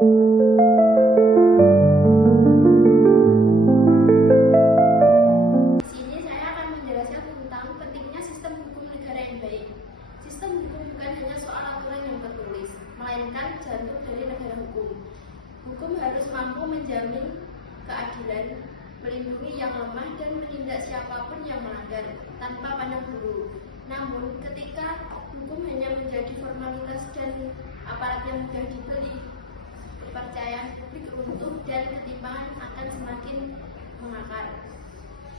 Di sini saya akan menjelaskan tentang pentingnya sistem hukum negara yang baik. Sistem hukum bukan hanya soal aturan yang tertulis, melainkan jantung dari negara hukum. Hukum harus mampu menjamin keadilan, melindungi yang lemah, dan menindak siapapun yang melanggar tanpa pandang bulu. Namun, ketika hukum hanya menjadi formalitas dan aparat yang mudah dibeli, kepercayaan publik runtuh dan ketimpangan akan semakin mengakar.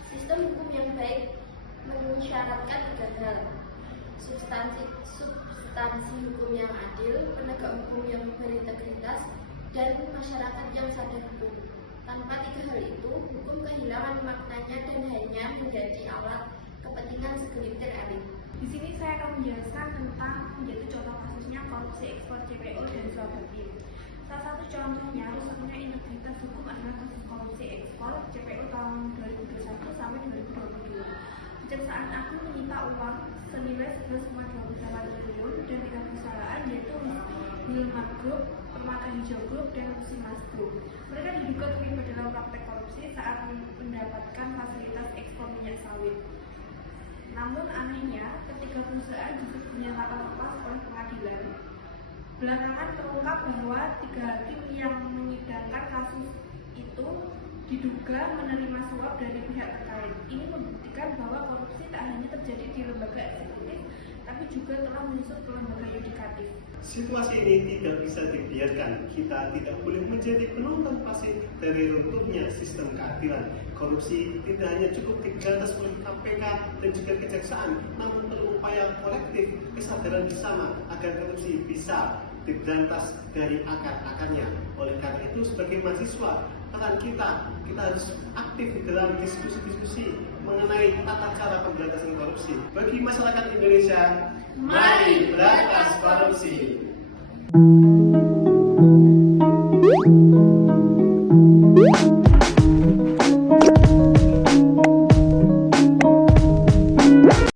Sistem hukum yang baik mensyaratkan 3 hal: substansi hukum yang adil, penegak hukum yang berintegritas, dan masyarakat yang sadar hukum. Tanpa 3 hal itu, hukum kehilangan maknanya dan hanya menjadi alat kepentingan segelintir elit. Di sini saya akan menjelaskan tentang menjadi contoh kasusnya korupsi ekspor CPO dan Swabakim. Salah satu contohnya rusaknya integritas hukum adalah kasus korupsi ekspor CPO tahun 2021 sampai 2022. Kejaksaan Agung menyita uang senilai 11,28 triliun dan 3 perusahaan, yaitu Wilmar Group, Permata Hijau Group, dan Musimas Group. Mereka diduga terlibat dalam praktek korupsi saat mendapatkan fasilitas ekspor minyak sawit. Namun anehnya, ketiga perusahaan justru dinyatakan lepas oleh pengadilan. Belakangan terungkap bahwa 3 hakim yang menyidangkan kasus itu diduga menerima suap dari pihak terkait. Ini membuktikan bahwa korupsi tak hanya terjadi di lembaga eksekutif, tapi juga telah menyusup ke lembaga yudikatif. Situasi ini tidak bisa dibiarkan. Kita tidak boleh menjadi penonton pasif dari runtuhnya sistem keadilan. Korupsi tidak hanya cukup diberantas oleh KPK dan juga kejaksaan, namun perlu upaya kolektif, kesadaran bersama agar korupsi bisa diberantas dari akar-akarnya. Oleh karena itu, sebagai mahasiswa, peran kita harus aktif di dalam diskusi-diskusi mengenai tata cara pemberantasan korupsi. Bagi masyarakat Indonesia, mari berantas korupsi.